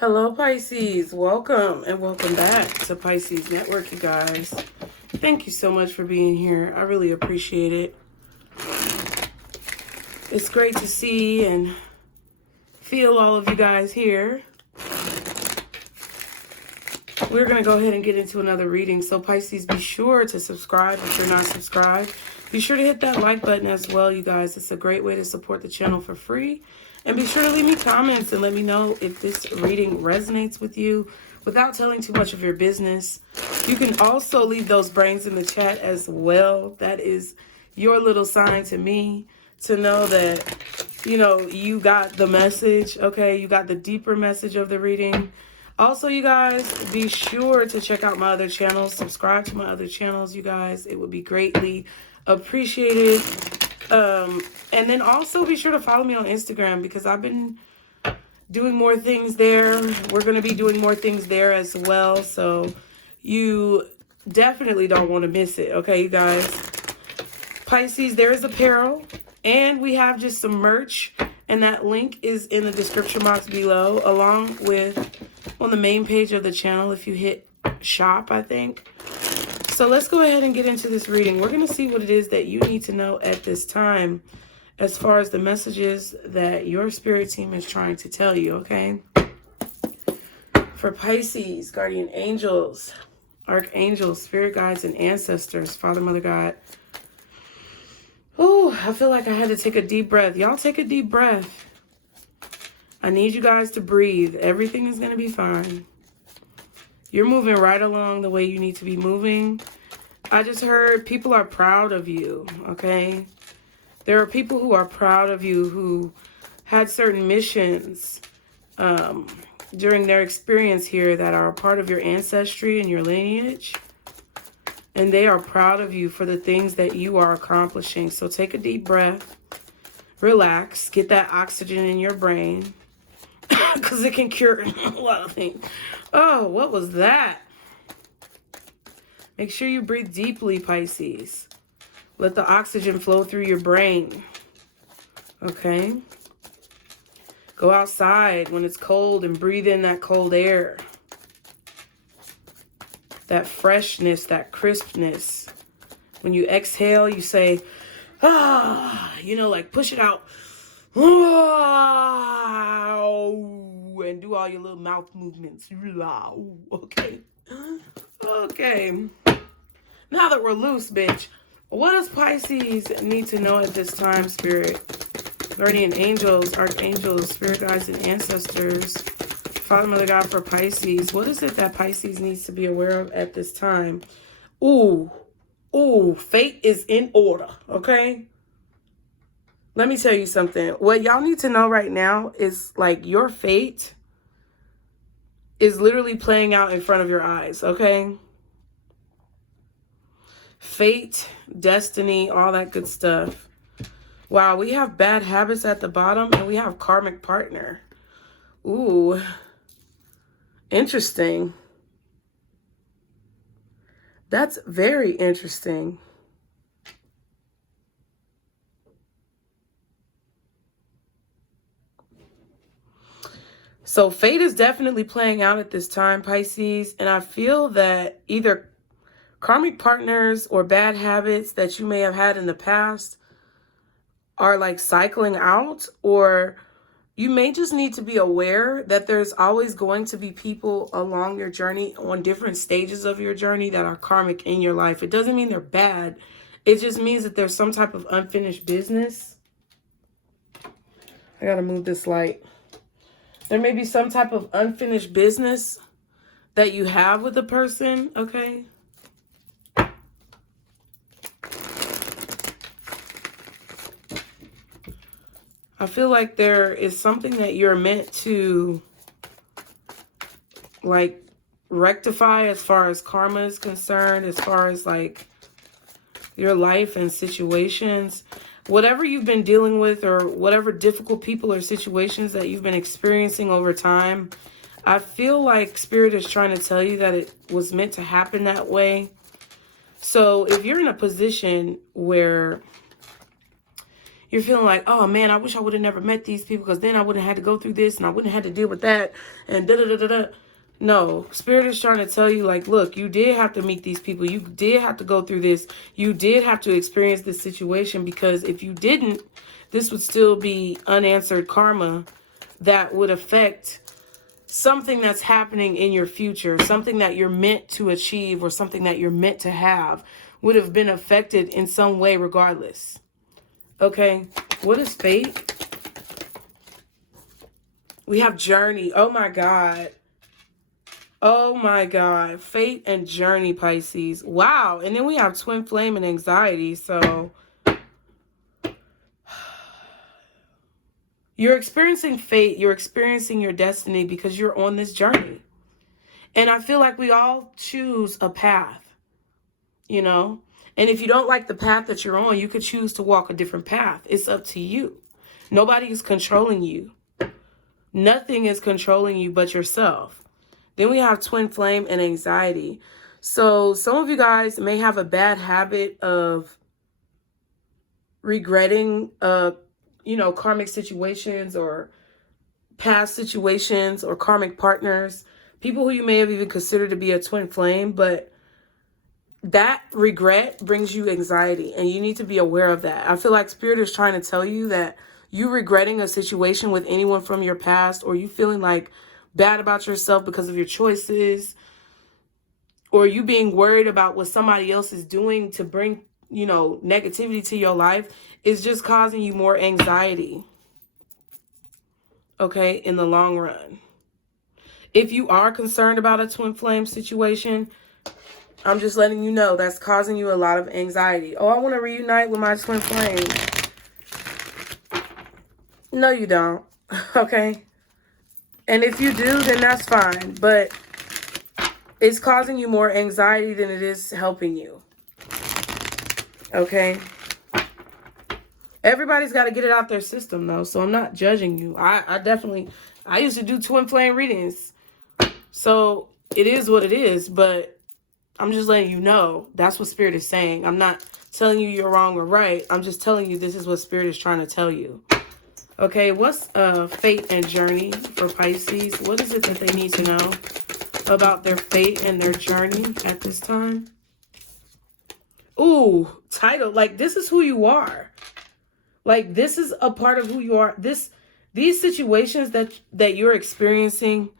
Hello, Pisces. Welcome and welcome back to Pisces Network, you guys. Thank you so much for being here. I really appreciate it. It's great to see and feel all of you guys here. We're going to go ahead and get into another reading. So, Pisces, be sure to subscribe if you're not subscribed. Be sure to hit that like button as well, you guys. It's a great way to support the channel for free. And be sure to leave me comments and let me know if this reading resonates with you without telling too much of your business. You can also leave those brains in the chat as well. That is your little sign to me to know that, you got the message, okay? You got the deeper message of the reading. Also, you guys, be sure to check out my other channels. Subscribe to my other channels, you guys. It would be greatly appreciated. And then also be sure to follow me on Instagram because I've been doing more things there. We're going to be doing more things there as well. So you definitely don't want to miss it. Okay, you guys. Pisces, there is apparel and we have just some merch. And that link is in the description box below along with on the main page of the channel if you hit shop, I think. So let's go ahead and get into this reading. We're going to see what it is that you need to know at this time as far as the messages that your spirit team is trying to tell you, okay? For Pisces, guardian angels, archangels, spirit guides, and ancestors, Father, Mother, God. Oh, I feel like I had to take a deep breath. Y'all take a deep breath. I need you guys to breathe. Everything is going to be fine. You're moving right along the way you need to be moving. I just heard people are proud of you, okay? There are people who are proud of you who had certain missions during their experience here that are a part of your ancestry and your lineage. And they are proud of you for the things that you are accomplishing. So take a deep breath. Relax. Get that oxygen in your brain. Because it can cure a lot of things. Oh, what was that? Make sure you breathe deeply, Pisces. Let the oxygen flow through your brain. Okay? Go outside when it's cold and breathe in that cold air. That freshness, that crispness. When you exhale, you say, like push it out. And do all your little mouth movements. Okay. Okay. Now that we're loose, bitch, what does Pisces need to know at this time, Spirit? Guardian angels, archangels, spirit guides, and ancestors. Father, Mother, God, for Pisces. What is it that Pisces needs to be aware of at this time? Ooh, fate is in order, okay? Let me tell you something. What y'all need to know right now is like your fate is literally playing out in front of your eyes, okay? Fate, destiny, all that good stuff. Wow, we have bad habits at the bottom and we have karmic partner. Ooh, interesting. That's very interesting. So fate is definitely playing out at this time, Pisces. And I feel that either karmic partners or bad habits that you may have had in the past are like cycling out, or you may just need to be aware that there's always going to be people along your journey on different stages of your journey that are karmic in your life. It doesn't mean they're bad. It just means that there's some type of unfinished business. I gotta move this light. There may be some type of unfinished business that you have with a person, okay? I feel like there is something that you're meant to, like, rectify as far as karma is concerned, as far as, like, your life and situations. Whatever you've been dealing with or whatever difficult people or situations that you've been experiencing over time, I feel like Spirit is trying to tell you that it was meant to happen that way. So if you're in a position where You're feeling like, oh man, I wish I would have never met these people, because then I wouldn't have had to go through this and I wouldn't have had to deal with that and da-da-da-da-da. No, Spirit is trying to tell you, like, look, you did have to meet these people. You did have to go through this. You did have to experience this situation, because if you didn't, this would still be unanswered karma that would affect something that's happening in your future, something that you're meant to achieve or something that you're meant to have would have been affected in some way regardless. Okay, what is fate? We have journey. Oh my God. Oh my God. Fate and journey, Pisces. Wow. And then we have twin flame and anxiety. So you're experiencing fate. You're experiencing your destiny because you're on this journey. And I feel like we all choose a path, you know. And if you don't like the path that you're on, you could choose to walk a different path. It's up to you. Nobody is controlling you. Nothing is controlling you but yourself. Then we have twin flame and anxiety. So some of you guys may have a bad habit of regretting, you know, karmic situations or past situations or karmic partners, people who you may have even considered to be a twin flame, but that regret brings you anxiety and you need to be aware of that. I feel like Spirit is trying to tell you that you regretting a situation with anyone from your past, or you feeling like bad about yourself because of your choices, or you being worried about what somebody else is doing to bring, you know, negativity to your life, is just causing you more anxiety. Okay, in the long run. If you are concerned about a twin flame situation, I'm just letting you know that's causing you a lot of anxiety. Oh, I want to reunite with my twin flame. No, you don't. Okay. And if you do, then that's fine. But it's causing you more anxiety than it is helping you. Okay. Everybody's got to get it out their system, though. So I'm not judging you. I used to do twin flame readings. So it is what it is. But I'm just letting you know that's what Spirit is saying. I'm not telling you you're wrong or right. I'm just telling you this is what Spirit is trying to tell you. Okay, what's fate and journey for Pisces? What is it that they need to know about their fate and their journey at this time? Ooh, title. Like, this is who you are. Like, this is a part of who you are. These situations that you're experiencing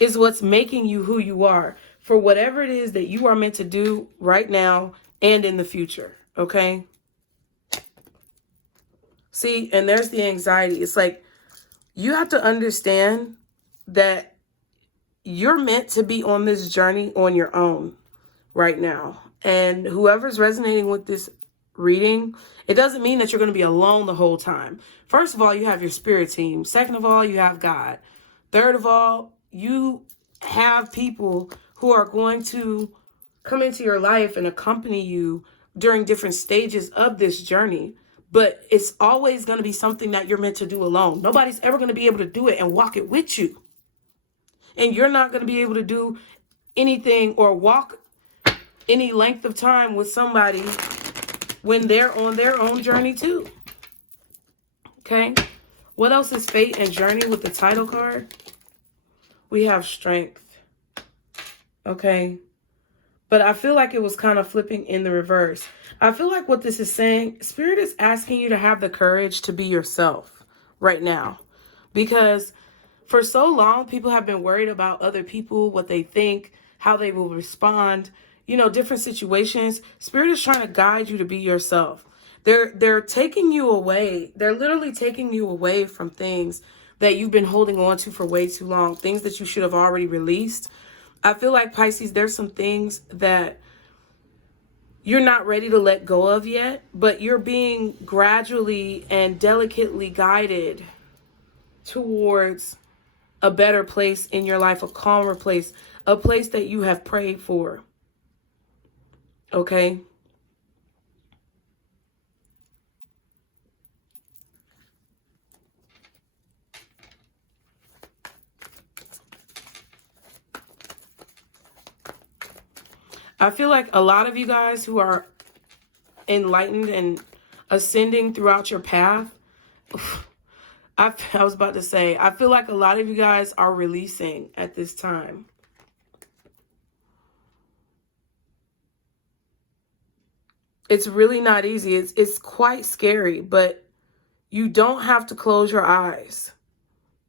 is what's making you who you are for whatever it is that you are meant to do right now and in the future. Okay? See, and there's the anxiety. It's like you have to understand that you're meant to be on this journey on your own right now. And whoever's resonating with this reading, it doesn't mean that you're going to be alone the whole time. First of all, you have your spirit team. Second of all, you have God. Third of all, you have people who are going to come into your life and accompany you during different stages of this journey. But it's always going to be something that you're meant to do alone. Nobody's ever going to be able to do it and walk it with you. And you're not going to be able to do anything or walk any length of time with somebody when they're on their own journey too. Okay. What else is fate and journey with the title card? We have strength. Okay. But I feel like it was kind of flipping in the reverse. I feel like what this is saying, Spirit is asking you to have the courage to be yourself right now. Because for so long, people have been worried about other people, what they think, how they will respond, you know, different situations. Spirit is trying to guide you to be yourself. They're taking you away. They're literally taking you away from things that you've been holding on to for way too long, things that you should have already released. I feel like, Pisces, there's some things that you're not ready to let go of yet, but you're being gradually and delicately guided towards a better place in your life, a calmer place, a place that you have prayed for. Okay? I feel like a lot of you guys who are enlightened and ascending throughout your path, I was about to say, I feel like a lot of you guys are releasing at this time. It's really not easy. It's quite scary, but you don't have to close your eyes.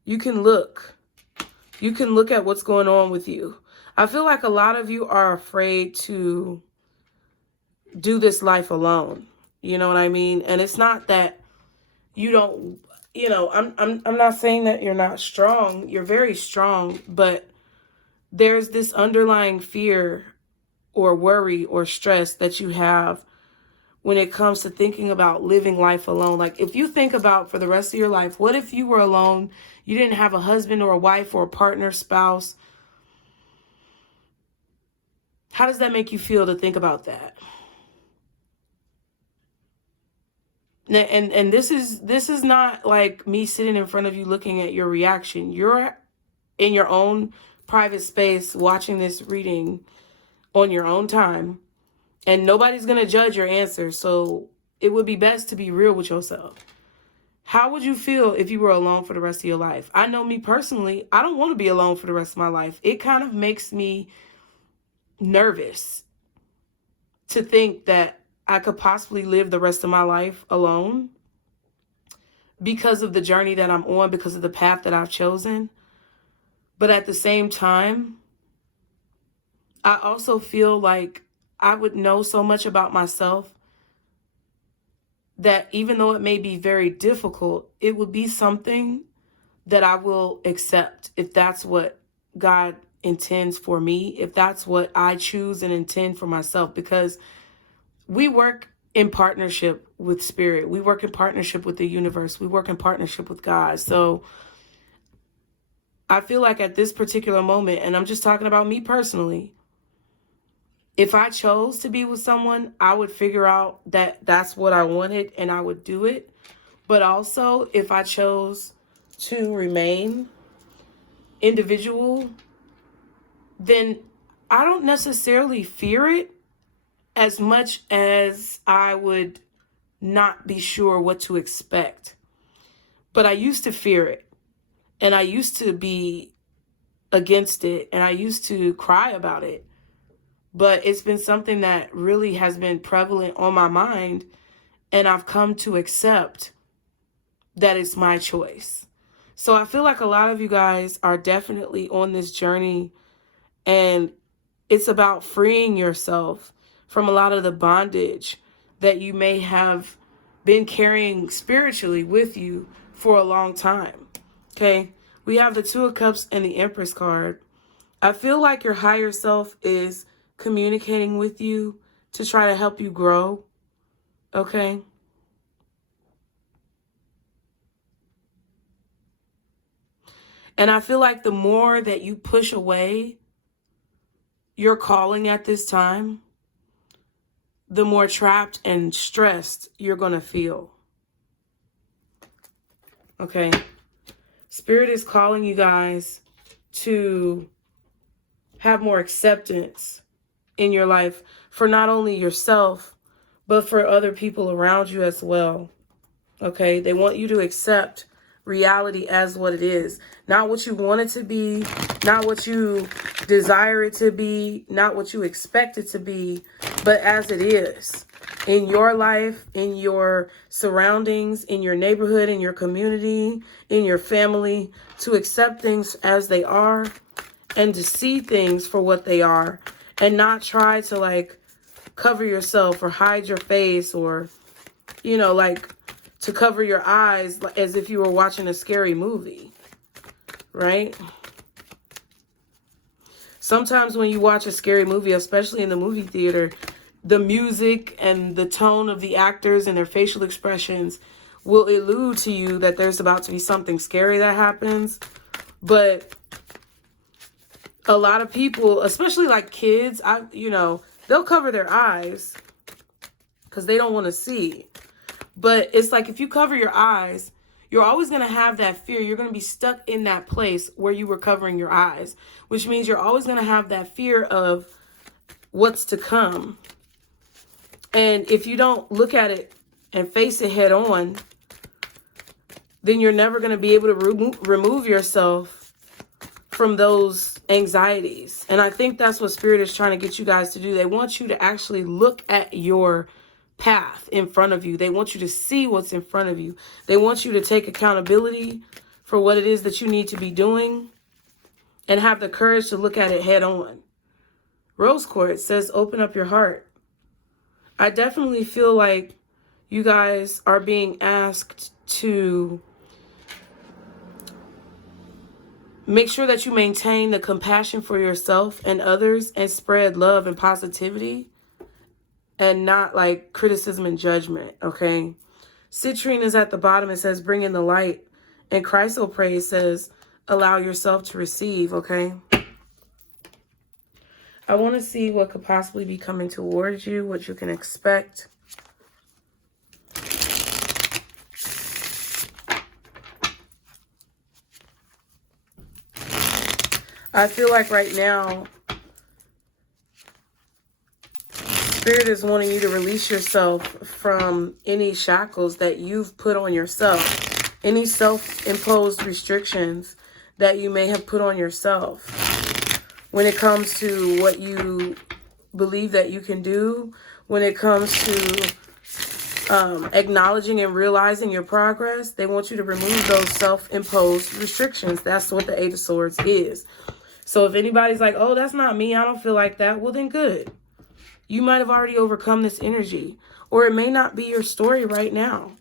You can look. You can look at what's going on with you. I feel like a lot of you are afraid to do this life alone. You know what I mean? And it's not that you don't, I'm not saying that you're not strong. You're very strong, but there's this underlying fear or worry or stress that you have when it comes to thinking about living life alone. Like, if you think about for the rest of your life, what if you were alone? You didn't have a husband or a wife or a partner, spouse. How does that make you feel to think about that? And this is not like me sitting in front of you looking at your reaction. You're in your own private space watching this reading on your own time, and nobody's going to judge your answer. So it would be best to be real with yourself. How would you feel if you were alone for the rest of your life? I know me personally, I don't want to be alone for the rest of my life. It kind of makes me nervous to think that I could possibly live the rest of my life alone because of the journey that I'm on, because of the path that I've chosen. But at the same time, I also feel like I would know so much about myself that even though it may be very difficult, it would be something that I will accept if that's what God intends for me, if that's what I choose and intend for myself, because we work in partnership with spirit. We work in partnership with the universe. We work in partnership with God. So I feel like at this particular moment, and I'm just talking about me personally, if I chose to be with someone, I would figure out that that's what I wanted and I would do it. But also, if I chose to remain individual, then I don't necessarily fear it as much as I would not be sure what to expect. But I used to fear it, and I used to be against it, and I used to cry about it. But it's been something that really has been prevalent on my mind, and I've come to accept that it's my choice. So I feel like a lot of you guys are definitely on this journey, and it's about freeing yourself from a lot of the bondage that you may have been carrying spiritually with you for a long time. Okay, we have the Two of Cups and the Empress card. I feel like your higher self is communicating with you to try to help you grow. Okay. And I feel like the more that you push away your calling at this time, the more trapped and stressed you're going to feel. Okay. Spirit is calling you guys to have more acceptance in your life for not only yourself, but for other people around you as well. Okay. They want you to accept reality as what it is. Not what you want it to be, not what you desire it to be, not what you expect it to be, but as it is. In your life, in your surroundings, in your neighborhood, in your community, in your family, to accept things as they are and to see things for what they are and not try to like cover yourself or hide your face or, like to cover your eyes as if you were watching a scary movie, right? Sometimes when you watch a scary movie, especially in the movie theater, the music and the tone of the actors and their facial expressions will allude to you that there's about to be something scary that happens. But a lot of people, especially like kids, they'll cover their eyes because they don't want to see. But it's like if you cover your eyes, you're always going to have that fear. You're going to be stuck in that place where you were covering your eyes, which means you're always going to have that fear of what's to come. And if you don't look at it and face it head on, then you're never going to be able to remove yourself from those anxieties. And I think that's what Spirit is trying to get you guys to do. They want you to actually look at your path in front of you. They want you to see what's in front of you. They want you to take accountability for what it is that you need to be doing and have the courage to look at it head on. Rose Quartz says, open up your heart. I definitely feel like you guys are being asked to make sure that you maintain the compassion for yourself and others and spread love and positivity and not like criticism and judgment, okay? Citrine is at the bottom. It says, bring in the light. And Chrysoprase says, allow yourself to receive, okay? I want to see what could possibly be coming towards you, what you can expect. I feel like right now, Spirit is wanting you to release yourself from any shackles that you've put on yourself, any self-imposed restrictions that you may have put on yourself when it comes to what you believe that you can do, when it comes to acknowledging and realizing your progress. They want you to remove those self-imposed restrictions. That's what the Eight of Swords is. So if anybody's like, oh, that's not me, I don't feel like that, well, then good. You might have already overcome this energy. Or it may not be your story right now.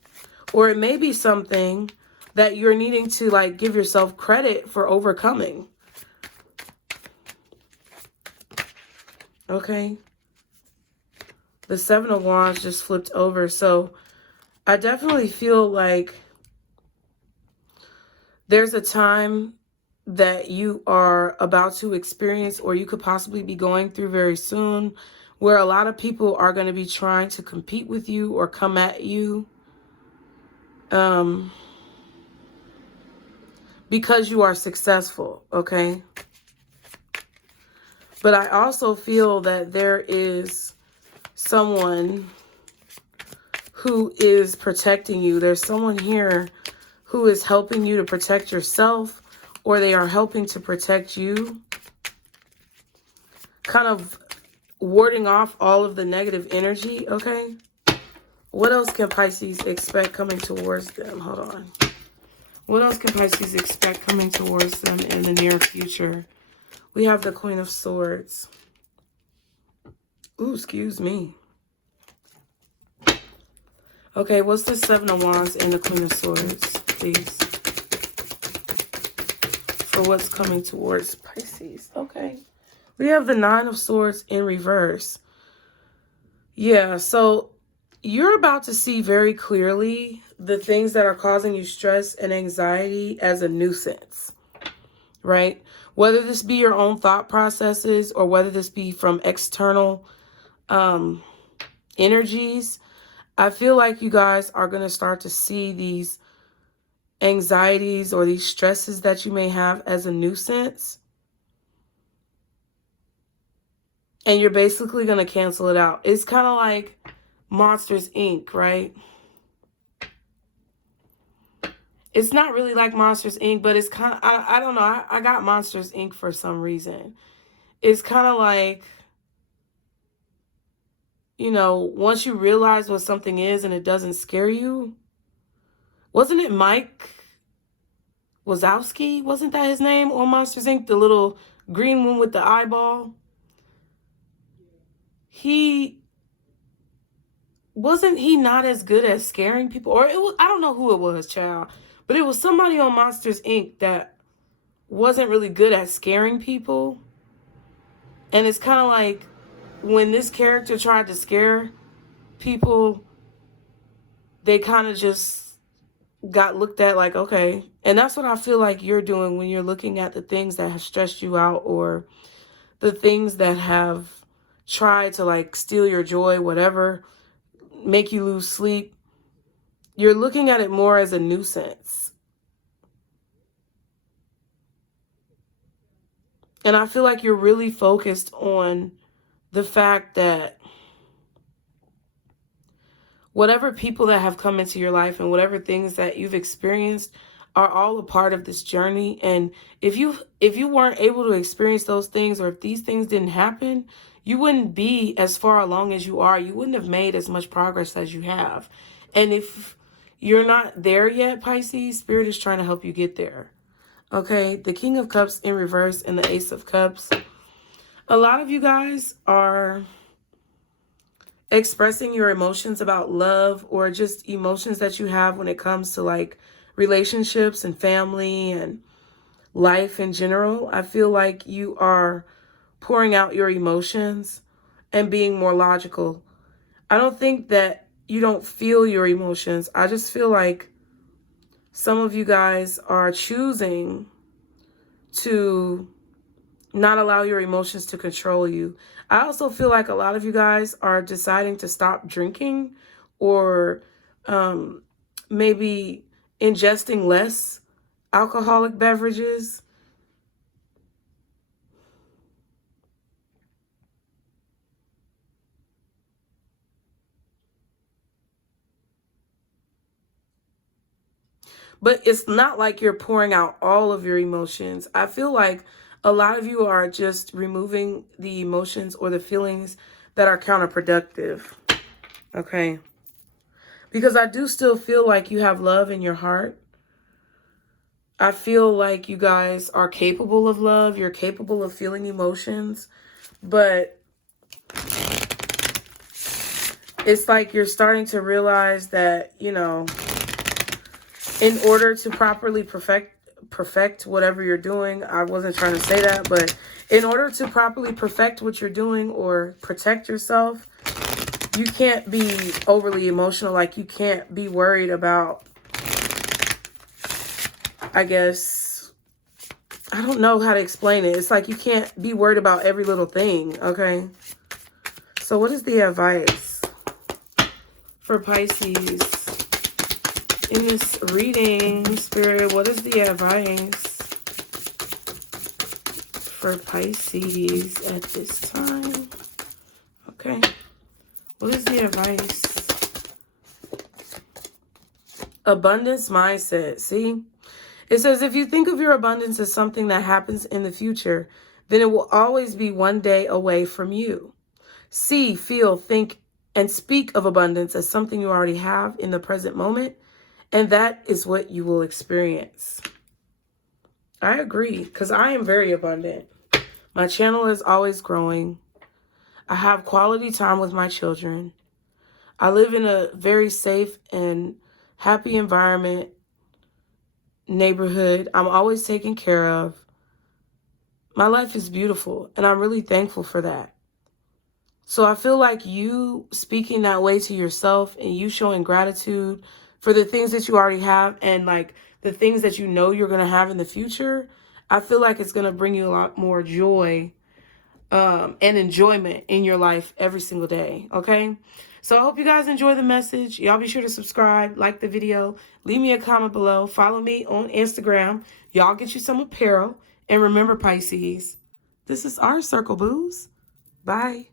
Or it may be something that you're needing to like give yourself credit for overcoming. Okay. The Seven of Wands just flipped over. So I definitely feel like there's a time that you are about to experience, or you could possibly be going through very soon, where a lot of people are going to be trying to compete with you or come at you because you are successful, okay? But I also feel that there is someone who is protecting you. There's someone here who is helping you to protect yourself, or they are helping to protect you, kind of warding off all of the negative energy, okay? What else can Pisces expect coming towards them? Hold on. What else can Pisces expect coming towards them in the near future? We have the Queen of Swords. Ooh, excuse me. Okay, what's the Seven of Wands and the Queen of Swords, please? For what's coming towards Pisces. Okay. We have the Nine of Swords in reverse. Yeah, so you're about to see very clearly the things that are causing you stress and anxiety as a nuisance, right? Whether this be your own thought processes or whether this be from external energies, I feel like you guys are going to start to see these anxieties or these stresses that you may have as a nuisance. And you're basically going to cancel it out. It's kind of like Monsters, Inc., right? It's not really like Monsters, Inc., but it's kind of, I don't know. I got Monsters, Inc. for some reason. It's kind of like, you know, once you realize what something is and it doesn't scare you. Wasn't it Mike Wazowski? Wasn't that his name on Monsters, Inc.? The little green one with the eyeball? Wasn't he not as good at scaring people? Or it was, I don't know who it was, child. But it was somebody on Monsters, Inc. that wasn't really good at scaring people. And it's kind of like when this character tried to scare people, they kind of just got looked at like, okay. And that's what I feel like you're doing when you're looking at the things that have stressed you out, or the things that have tried to like steal your joy, whatever, make you lose sleep. You're looking at it more as a nuisance. And I feel like you're really focused on the fact that whatever people that have come into your life and whatever things that you've experienced are all a part of this journey. And if you weren't able to experience those things, or if these things didn't happen, you wouldn't be as far along as you are. You wouldn't have made as much progress as you have. And if you're not there yet, Pisces, Spirit is trying to help you get there. Okay, the King of Cups in reverse and the Ace of Cups. A lot of you guys are expressing your emotions about love, or just emotions that you have when it comes to like relationships and family and life in general. I feel like you are pouring out your emotions and being more logical. I don't think that you don't feel your emotions. I just feel like some of you guys are choosing to not allow your emotions to control you. I also feel like a lot of you guys are deciding to stop drinking, or maybe ingesting less alcoholic beverages. But it's not like you're pouring out all of your emotions. I feel like a lot of you are just removing the emotions or the feelings that are counterproductive. Okay. Because I do still feel like you have love in your heart. I feel like you guys are capable of love. You're capable of feeling emotions. But it's like you're starting to realize that, you know, in order to properly perfect whatever you're doing, I wasn't trying to say that, but in order to properly perfect what you're doing or protect yourself, you can't be overly emotional. Like, you can't be worried about, I guess, I don't know how to explain it. It's like you can't be worried about every little thing, okay? So what is the advice for Pisces in this reading, Spirit? What is the advice for Pisces at this time? Okay. What is the advice? Abundance mindset. See? It says, if you think of your abundance as something that happens in the future, then it will always be one day away from you. See, feel, think, and speak of abundance as something you already have in the present moment, and that is what you will experience. I agree, because I am very abundant. My channel is always growing. I have quality time with my children. I live in a very safe and happy environment, neighborhood. I'm always taken care of. My life is beautiful, and I'm really thankful for that. So I feel like you speaking that way to yourself and you showing gratitude for the things that you already have and like the things that you know you're going to have in the future, I feel like it's going to bring you a lot more joy and enjoyment in your life every single day. Okay. So I hope you guys enjoy the message. Y'all be sure to subscribe, like the video, leave me a comment below, follow me on Instagram. Y'all get you some apparel. And remember, Pisces, this is our circle, booze. Bye.